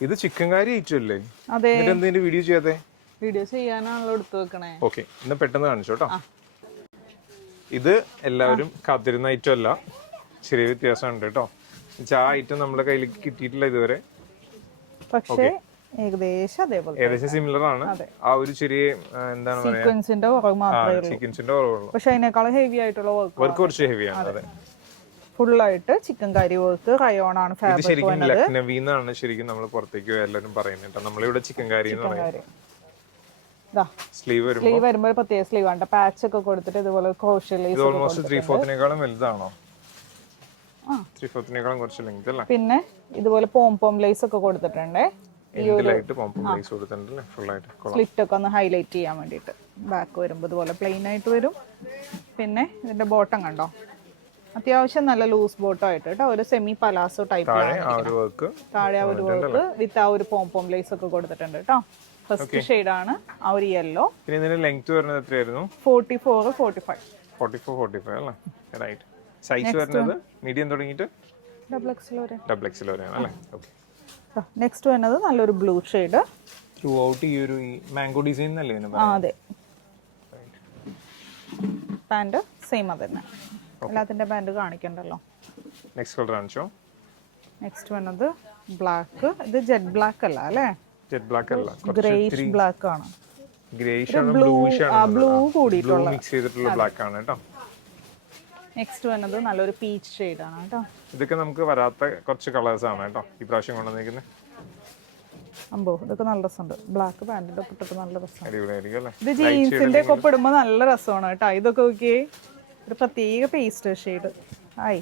ഇത് ചിക്കൻ കറി അയച്ചല്ലേ? അതെ. എന്തിന്റെ വീഡിയോ ചെയ്യാതെ? വീഡിയോ ചെയ്യാനാണല്ലോ എടുത്തു വെക്കണേ. ഓക്കെ, ഇന്ന് പെട്ടെന്ന് കാണിച്ചു കേട്ടോ. ഇത് എല്ലാവരും കാത്തിരുന്ന ഐറ്റം അല്ല, ചെറിയ വ്യത്യാസമുണ്ട് കേട്ടോ. ആ ഐറ്റം നമ്മുടെ കയ്യിലേക്ക് കിട്ടിയിട്ടില്ല ഇതുവരെ, പക്ഷേ ഏകദേശം അതേപോലെ, ഏകദേശം സിമിലർ ആണ്. ആ ഒരു ചെറിയ എന്താണ് സീക്വൻസിന്റെ കുറവ് മാത്രമേ ഉള്ളൂ. സീക്വൻസിന്റെ കുറവുള്ളൂ. പക്ഷെ അതിനേക്കാളും ഹെവി ആയിട്ടുള്ള വർക്ക് കുറച്ച് ഹെവിയാണ്. അതെ, ഫുള്ളായിട്ട് ചിക്കൻ കറി വർക്ക്, റയോൺ ആണ് ഫാബ്രിക്. ശരിക്കും ലക്നവി എന്നാണ് ശരിക്കും നമ്മൾ പുറത്തേക്ക് എല്ലാവരും പറയുന്നത്. നമ്മളിവിടെ ചിക്കൻ കറി എന്ന് പറയും. സ്ലീവ് വരുമ്പോൾ പ്രത്യേക സ്ലീവ് ആണ്, പാച്ച് ഒക്കെ കൊടുത്തിട്ട് ഇതുപോലെ ഓൾമോസ്റ്റ് 3/4 വലുതാണോ? 3/4 കുറച്ച് ലെങ്ത് അല്ലേ? പിന്നെ ഇതുപോലെ പോം ലേസ് ഒക്കെ കൊടുത്തിട്ടുണ്ട്. സ്ലിറ്റ് ഒക്കെ ഒന്ന് ഹൈലൈറ്റ് ചെയ്യാൻ വേണ്ടിട്ട്. ബാക്ക് വരുമ്പോൾ ഇതുപോലെ പ്ലെയിൻ ആയിട്ട് വരും. പിന്നെ ഇതിന്റെ ബോട്ടം കണ്ടോ, അത്യാവശ്യം നല്ല ലൂസ് ബോട്ടം ആയിട്ട് കേട്ടോ, ഒരു സെമി പലാസോ ടൈപ്പ്. താഴെ ആ ഒരു വർക്ക് വിത്ത് ആ ഒരു പോം ലേസ് ഒക്കെ കൊടുത്തിട്ടുണ്ട് കേട്ടോ. ഫസ്റ്റ് ഷെയ്ഡ് ആണ് ആ ഒരു യെല്ലോ. ലെങ്ത് വരുന്നത് എത്രയായിരുന്നു? 44, 45 അല്ലേ? റൈറ്റ്. സൈസ് വരുന്നത് മീഡിയം തുടങ്ങിയിട്ട് ഡബിൾ എക്സൽ വരെ അല്ലേ? ഓക്കേ. നെക്സ്റ്റ് വരുന്നത് നല്ലൊരു ബ്ലൂ ഷെയ്ഡ്. ത്രൂ ഔട്ട് ഈ ഒരു മാംഗോ ഡിസൈൻ അല്ലേ? അതെ. പാന്റ് സെയിം അതന്നെ, എല്ലാത്തിന്റെ പാന്റ് കാണിക്കണ്ടല്ലോ. നെക്സ്റ്റ് കളർ കാണിച്ചോ. നെക്സ്റ്റ് വരുന്നത് ബ്ലാക്ക്. ഇത് ജെറ്റ് ബ്ലാക്ക് അല്ല അല്ലേ? ജെറ്റ് ബ്ലാക്ക് അല്ല, ഗ്രേഷ് ബ്ലാക്ക് ആണ്. ഗ്രേഷ് ആണ്, ബ്ലൂയിഷ് ആണ്, ബ്ലൂ കൂടിയിട്ടുള്ള മിക്സ് ചെയ്തിട്ടുള്ള ബ്ലാക്ക് ആണ് കേട്ടോ. നെക്സ്റ്റ് വരുന്നത് നല്ലൊരു പീച്ച് ഷെയ്ഡ് ആണ് കേട്ടോ. ഇതൊക്കെ നമുക്ക് വരാത്ത കുറച്ച് കളേഴ്സ് ആണ് കേട്ടോ ഈ പ്രാവശ്യം കൊണ്ടുവന്നിരിക്കുന്നത്. അമ്പോ, ഇതൊക്കെ നല്ല രസമുണ്ട്. ബ്ലാക്ക് പാന്റിന്റെ ഒക്കെ ഇട്ടിട്ട് നല്ല രസമാണ്. അടിപൊളിയായിരിക്കും അല്ലേ? ഇത് ജീൻസിന്റെ ഒക്കെ ഒപ്പം ഇടുമ്പോൾ നല്ല രസമാണ് കേട്ടോ. ഇതൊക്കെ നോക്കിയേ, ഒരു പ്രത്യേക പേസ്റ്റ് ഷെയ്ഡ്. ആയി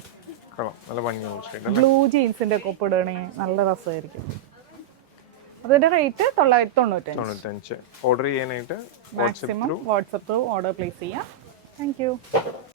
നല്ല ഭംഗിയുള്ള ഷെയ്ഡ്. ബ്ലൂ ജീൻസിന്റെ ഒക്കെ ഒപ്പം ഇടുകയാണെങ്കിൽ നല്ല രസമായിരിക്കും. അതിന്റെ റേറ്റ് 995. ഓർഡർ ചെയ്യാനായിട്ട് മാക്സിമം വാട്സപ്പ് ഓർഡർ പ്ലേസ് ചെയ്യാം. Thank you.